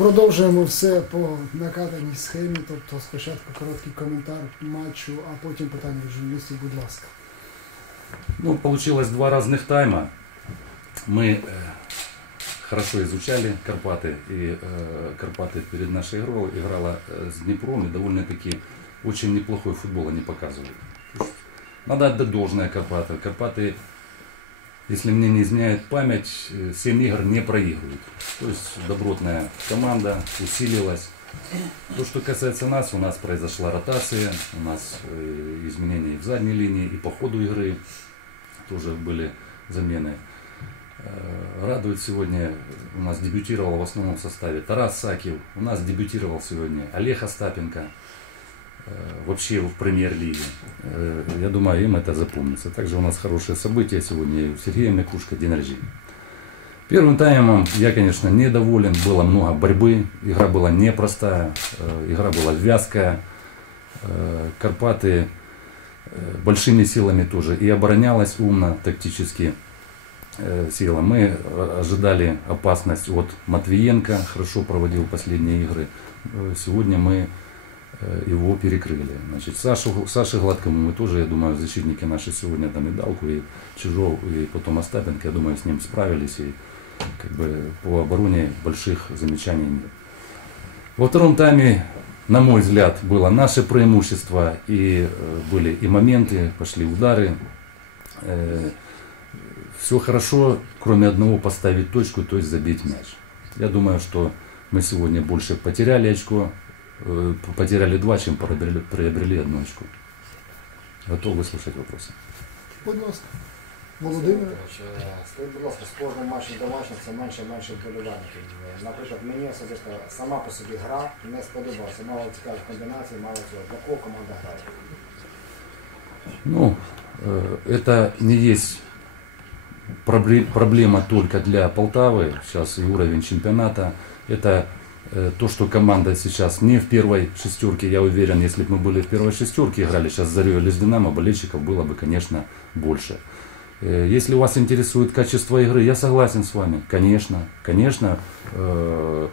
Продовжуємо все по накатаній схемі, тобто спочатку короткий коментар матчу, а потім питання від журналістів, будь ласка. Ну, получилось два разных тайма. Мы э, хорошо изучали Карпаты, и э, Карпаты перед нашей игрой играла э, с Днепром, и довольно-таки очень неплохой футбол они показывают. То есть Надо отдать должное Карпаты. Карпаты, если мне не изменяет память, 7 игр не проигрывают. То есть добротная команда усилилась. То, что касается нас, у нас произошла ротация, у нас э, изменения и в задней линии, и по ходу игры тоже были замены. Э, Радует сегодня, у нас дебютировал в основном составе Тарас Сакив, у нас дебютировал сегодня Олег Остапенко, э, вообще в премьер-лиге. Э, Я думаю, им это запомнится. Также у нас хорошее событие сегодня, у Сергея Микушка день рождения. Первым таймом я, конечно, недоволен. Было много борьбы. Игра была непростая. э, Игра была вязкая. Э, Карпаты э, большими силами тоже и оборонялась умно, тактически э, сила. Мы э, ожидали опасность от Матвиенко, хорошо проводил последние игры. Э, Сегодня мы э, его перекрыли. Значит, Сашу, Саше Гладкому мы тоже, я думаю, защитники наши сегодня там и Далку, и Чижов, и потом Остапенко, я думаю, с ним справились. И как бы по обороне больших замечаний нет. Во втором тайме, на мой взгляд, было наше преимущество, и э, были и моменты, пошли удары. все хорошо, кроме одного поставить точку, то есть забить мяч. Я думаю, что мы сегодня больше потеряли очко, э, потеряли два, чем приобрели, приобрели одну очко. Готов выслушать вопросы. Будь ласка. Володимир. Е, Скажіть, будь ласка, з кожним матчем домашнім це менше і менше вболівальників. Е, Наприклад, мені особисто сама по собі гра не сподобалася. Мало цікавих комбінацій, мало цього. Для кого команда грає? Ну, э, это не есть пробле- проблема только для Полтавы, сейчас и уровень чемпионата. Это э, то, что команда сейчас не в первой шестерке, я уверен, если бы мы были в первой шестерке, играли сейчас с Зарей или с Динамо, болельщиков было бы, конечно, больше. Э, Если вас интересует качество игры, я согласен с вами, конечно, конечно, э,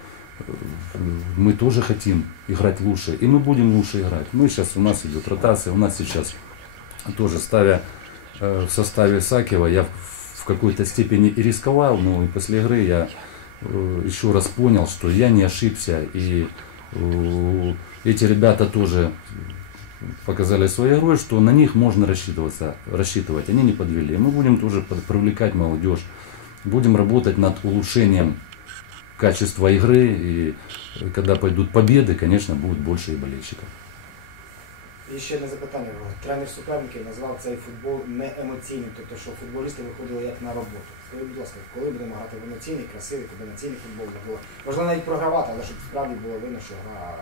мы тоже хотим играть лучше, и мы будем лучше играть. Мы сейчас, у нас идет ротация, у нас сейчас тоже ставя э, в составе Сакева, я в какой-то степени и рисковал, но и после игры я э, еще раз понял, что я не ошибся, и э, эти ребята тоже показали своей игрой, что на них можно рассчитываться, рассчитывать, они не подвели. Мы будем тоже привлекать молодежь, будем работать над улучшением качества игры, и э, когда пойдут победы, конечно, будет больше и болельщиков. І ще одне запитання. Тренер суперників назвав цей футбол неемоційним, тобто що футболісти виходили як на роботу. Скажіть, будь ласка, коли будемо грати в емоційний, красивий, комбінаційний футбол, де було. Можна навіть програвати, але щоб справді було видно, що гра.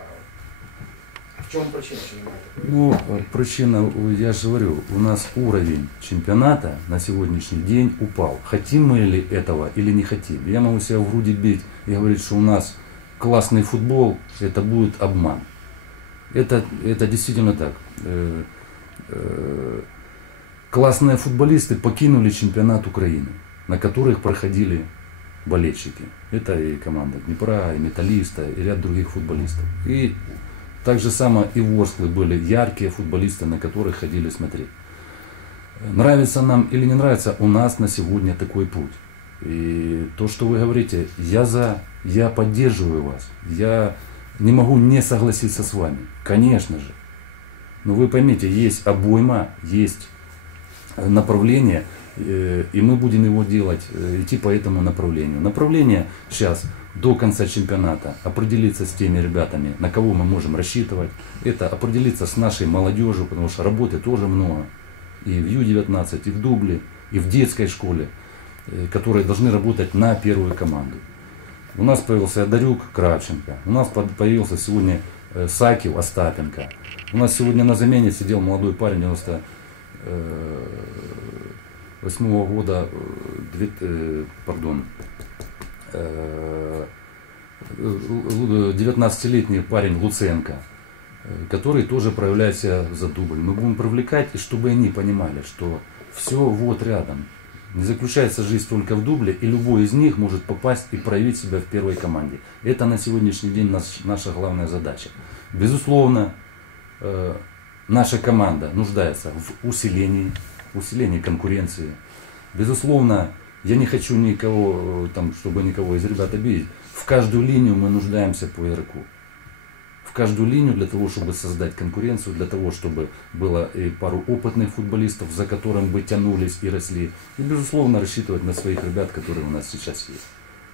В чому причина, що немає такої? Ну, э, причина, э, я же говорю, у нас уровень чемпионата на сегодняшний день упал. Хотим мы ли этого или не хотим? Я могу себя в груди бить и говорить, что у нас классный футбол, это будет обман. Это, это действительно так. Э, э, Классные футболисты покинули чемпионат Украины, на которых проходили болельщики. Это и команда Днепра, и Металлиста, и ряд других футболистов. И так же само и в Орскле были яркие футболисты, на которых ходили смотреть. Нравится нам или не нравится, у нас на сегодня такой путь. И то, что вы говорите, я за, я поддерживаю вас. Я не могу не согласиться с вами. Конечно же. Но вы поймите, есть обойма, есть э, направление, э, и мы будем его делать, э, идти по этому направлению. Направление сейчас до конца чемпионата определиться с теми ребятами, на кого мы можем рассчитывать. Это определиться с нашей молодежью, потому что работы тоже много. И в Ю-19, и в Дубле, и в детской школе, которые должны работать на первую команду. У нас появился Дарюк Кравченко, у нас появился сегодня э, Сакив Остапенко. У нас сегодня на замене сидел молодой парень 98 года, э, э, пардон, э, лу- 19-летний парень Луценко, который тоже проявляет себя за дубль. Мы будем привлекать, и чтобы они понимали, что все вот рядом. Не заключается жизнь только в дубле, и любой из них может попасть и проявить себя в первой команде. Это на сегодняшний день наш, наша главная задача. Безусловно, э, наша команда нуждается в усилении, усилении конкуренции. Безусловно, я не хочу никого, э, там, чтобы никого из ребят обидеть. В каждую линию мы нуждаемся по игроку. Каждую линию для того, чтобы создать конкуренцию, для того, чтобы было и пару опытных футболистов, за которым бы тянулись и росли. И, безусловно, рассчитывать на своих ребят, которые у нас сейчас есть.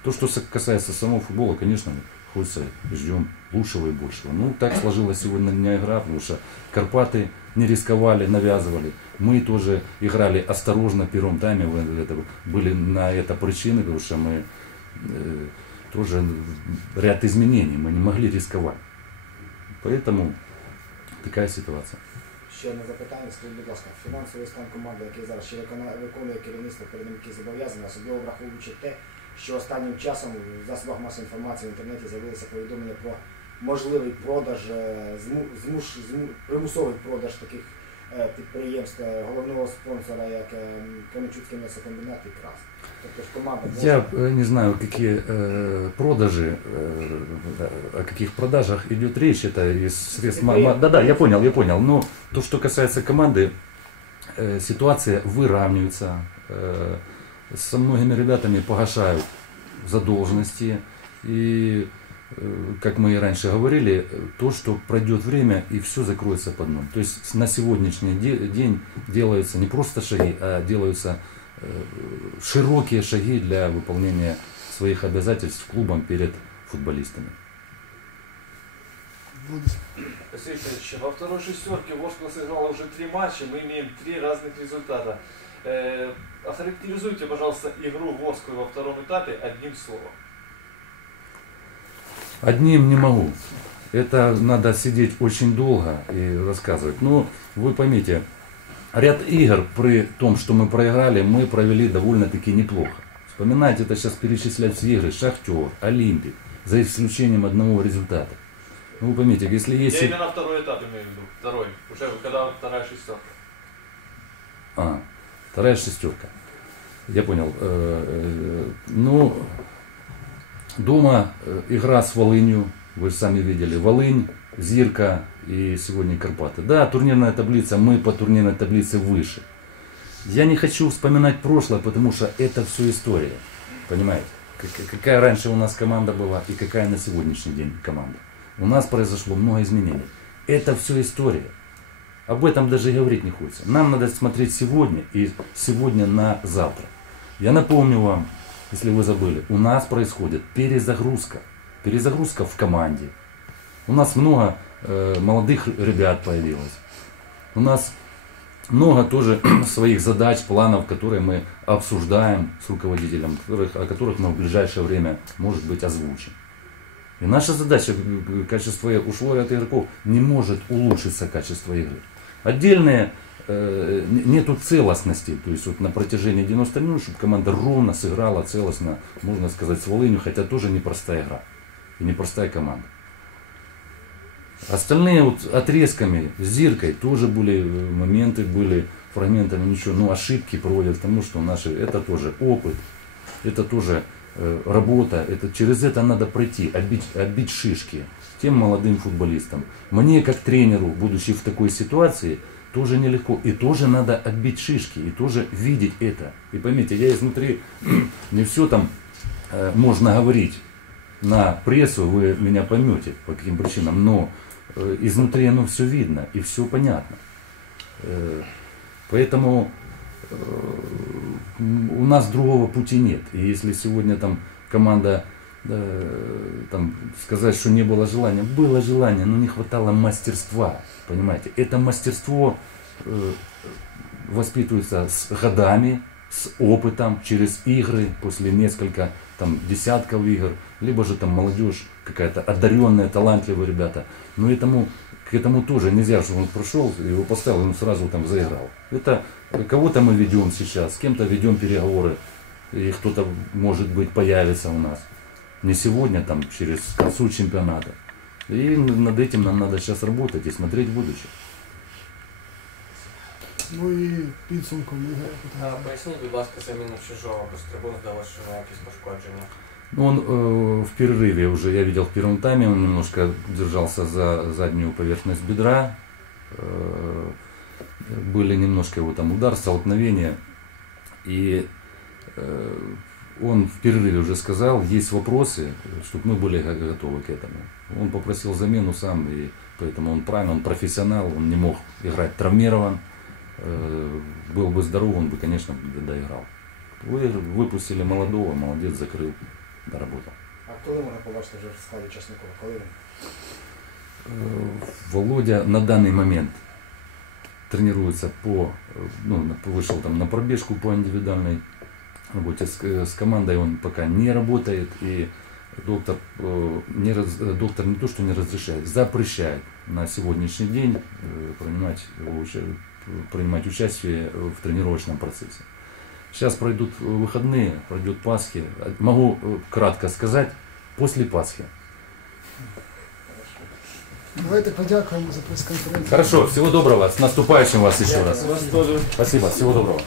То, что касается самого футбола, конечно, хочется, ждем лучшего и большего. Ну, так сложилась сегодня дня игра, потому что Карпаты не рисковали, навязывали. Мы тоже играли осторожно в первом тайме, были на это причины, потому что мы э, тоже ряд изменений, мы не могли рисковать. Поэтому така ситуація. Ще одне запитання, скажіть, будь ласка, фінансовий стан команди, який зараз ще виконує, керівництво перед ним які зобов'язання, особливо враховуючи те, що останнім часом в засобах масової інформації в інтернеті з'явилися повідомлення про можливий продаж, е, зму, змуш, зму, примусовий продаж таких е, підприємств е, головного спонсора, як е, Кременчуцький м'ясокомбінат і КРАС. Тобто ж команда може- Я э, не знаю, какие э, продажи, э, о каких продажах идет речь. Это из средств... ма- ма- Да-да, я понял, я понял. Но то, что касается команды, э, ситуация выравнивается. Э, со многими ребятами погашают задолженности. И, э, как мы и раньше говорили, то, что пройдет время и все закроется под ноль. То есть на сегодняшний де- день делаются не просто шаги, а делаются э, широкие шаги для выполнения своих обязательств клубом перед футболистами. Викторович, во второй шестерке Ворскла сыграла уже три матча, мы имеем три разных результата. Э, охарактеризуйте, пожалуйста, игру Ворскую во втором этапе одним словом. Одним не могу. Это надо сидеть очень долго и рассказывать. Но вы поймите, ряд игр при том, что мы проиграли, мы провели довольно-таки неплохо. Вспоминайте, это сейчас перечислять все игры. Шахтер, Олимпик, за исключением одного результата. Ну, вы поймите, если есть... Я именно второй этап имею в виду. Второй. Уже когда вторая шестерка. А, вторая шестерка. Я понял. Э, э, Ну, дома э, игра с Волынью, вы сами видели. Волынь, Зирка и сегодня Карпаты. Да, турнирная таблица, мы по турнирной таблице выше. Я не хочу вспоминать прошлое, потому что это все история. Понимаете? Как- Какая раньше у нас команда была и какая на сегодняшний день команда. У нас произошло много изменений. Это все история. Об этом даже говорить не хочется. Нам надо смотреть сегодня и сегодня на завтра. Я напомню вам, если вы забыли, у нас происходит перезагрузка. Перезагрузка в команде. У нас много э, молодых ребят появилось. У нас много тоже своих задач, планов, которые мы обсуждаем с руководителем, которых, о которых мы в ближайшее время, может быть, озвучим. И наша задача, э, качество ушло от игроков, не может улучшиться качество игры. Отдельные э, нету целостности, то есть вот на протяжении 90 минут, чтобы команда ровно сыграла целостно, можно сказать, с Волынью, хотя тоже непростая игра и непростая команда. Остальные вот отрезками, Зиркой тоже были э, моменты, были фрагментами, ничего, но ошибки проводят к тому, что наши, это тоже опыт, это тоже работа, это, через это надо пройти, отбить, отбить шишки тем молодым футболистам. Мне, как тренеру, будучи в такой ситуации, тоже нелегко. И тоже надо отбить шишки, и тоже видеть это. И поймите, я изнутри не все там э, можно говорить на прессу, вы меня поймете по каким причинам, но э, изнутри оно все видно и все понятно. Э, Поэтому э, у нас другого пути нет. И если сегодня там команда э, там, сказать, что не было желания, было желание, но не хватало мастерства. Понимаете, это мастерство э, воспитывается с годами, с опытом, через игры, после несколько там десятков игр, либо же там молодежь какая-то одаренная, талантливые ребята. Но этому, к этому тоже нельзя, чтобы он прошел, его поставил, и он сразу там заиграл. Это кого-то мы ведем сейчас, с кем-то ведем переговоры, и кто-то, может быть, появится у нас. Не сегодня, там, через к концу чемпионата. И над этим нам надо сейчас работать и смотреть в будущее. Ну і підсумком ігри. А, Поясніть, будь ласка, заміну чужого, бо з трибун здалося, що на якісь пошкодження. Он э, в перерыве уже, я видел в первом тайме, он немножко держался за заднюю поверхность бедра. Э, были немножко его там удар, столкновение. И э, он в перерыве уже сказал, есть вопросы, чтобы мы были го- готовы к этому. Он попросил замену сам, и поэтому он правильно, он профессионал, он не мог играть травмирован. Э, был бы здоров, он бы, конечно, доиграл. Вы выпустили молодого, молодец, закрыл, доработал. А коли можна побачити вже в складі Часникова? Коли він? Э, Володя на данный момент тренируется по, э, ну, вышел там на пробежку по индивидуальной работе. С, э, с командой он пока не работает, и доктор, не раз- доктор не то, что не разрешает, запрещает на сегодняшний день принимать, принимать участие в тренировочном процессе. Сейчас пройдут выходные, пройдет Пасхи. Могу э, кратко сказать, после Пасхи. Давайте подякуємо за прес-конференцію. Хорошо, всего доброго. С наступающим вас еще раз. Спасибо, всего доброго.